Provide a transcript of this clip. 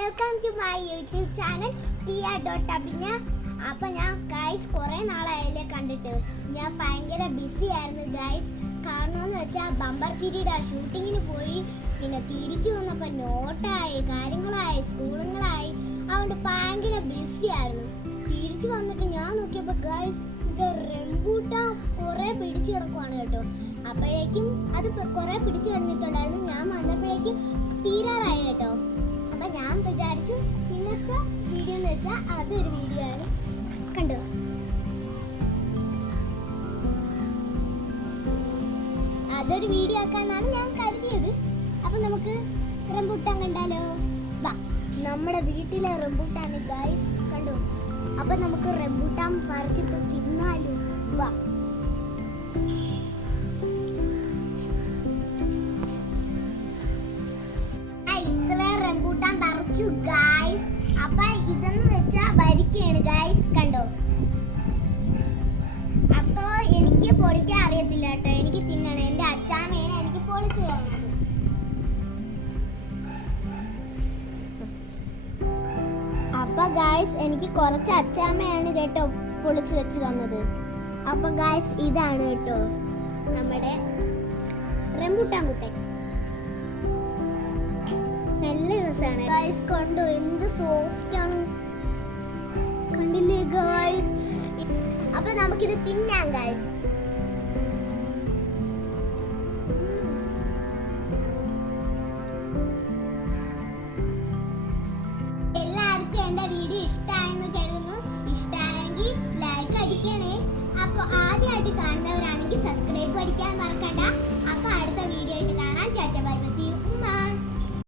Welcome to my YouTube channel tia.abina. അപ്പോൾ ഞാൻ guys കുറേ നാളായല്ലേ കണ്ടിട്ട്. ഞാൻ ഭയങ്കര ബിസി ആയിരുന്നു ഗൈസ്. കാരണം എന്ന് വെച്ചാൽ ബമ്പർ ചിരിയുടെ ഷൂട്ടിങ്ങിന് പോയി, പിന്നെ തിരിച്ചു വന്നപ്പോൾ നോട്ടായി, കാര്യങ്ങളായി, സ്കൂളുകളായി, അതുകൊണ്ട് ഭയങ്കര ബിസി ആയിരുന്നു. തിരിച്ചു വന്നിട്ട് ഞാൻ നോക്കിയപ്പോൾ ഗൈസ് റംബൂട്ടാൻ കുറേ പിടിച്ചു കിടക്കുവാണ് കേട്ടോ. അപ്പോഴേക്കും അത് കുറേ പിടിച്ചു കിടന്നിട്ടുണ്ടായിരുന്നു. ഞാൻ വന്നപ്പോഴേക്കും തീരാറായി കേട്ടോ. അപ്പം ഞാൻ വിചാരിച്ചു ഇന്നത്തെ വീഡിയോ എന്ന് വെച്ചാൽ അതൊരു വീഡിയോ ആണ്. കണ്ടോ, അതൊരു വീഡിയോ ആക്കാനാണ് ഞാൻ കരുതിയത്. അപ്പം നമുക്ക് റംബൂട്ടാൻ കണ്ടാലോ? വാ, നമ്മുടെ വീട്ടിലെ റംബൂട്ടാൻ ഗൈസ്, കണ്ടോ. അപ്പം നമുക്ക് റംബൂട്ടാൻ പറിച്ചിട്ട് തിന്നാലോ? വാ. റംബൂട്ടാൻ പറിച്ചു ഗൈസ്. അപ്പൊ ഇതെന്ന് വെച്ചാ വരിക്കയാണ് ഗൈസ്, കണ്ടോ. അപ്പൊ എനിക്ക് പൊളിക്കാൻ അറിയത്തില്ല കേട്ടോ, എനിക്ക് തിന്നണം. എന്റെ അച്ചാമ്മയാണ് എനിക്ക് പൊളിച്ചു തരുന്നത്. അപ്പൊ ഗൈസ് എനിക്ക് കുറച്ച് അച്ചാമ്മയാണ് കേട്ടോ പൊളിച്ചു വെച്ച് തന്നത്. അപ്പൊ ഗൈസ് ഇതാണ് കേട്ടോ നമ്മുടെ റംബൂട്ടാൻ കുട്ടൻ. നല്ല രസമാണ് ഗൈസ്, കണ്ടോ എന്ത് സോഫ്റ്റ് ആണ്, കണ്ടില്ലേ ഗൈസ്. അപ്പൊ നമുക്കിത് തിന്നാം ഗൈസ്. എല്ലാവർക്കും എന്റെ വീഡിയോ ഇഷ്ടമായെന്ന് കരുതുന്നു. ഇഷ്ടമായെങ്കിൽ ലൈക്ക് അടിക്കണേ. അപ്പൊ ആദ്യമായിട്ട് കാണുന്നവരാണെങ്കിൽ സബ്സ്ക്രൈബ് അടിക്കാൻ മറക്കണ്ട.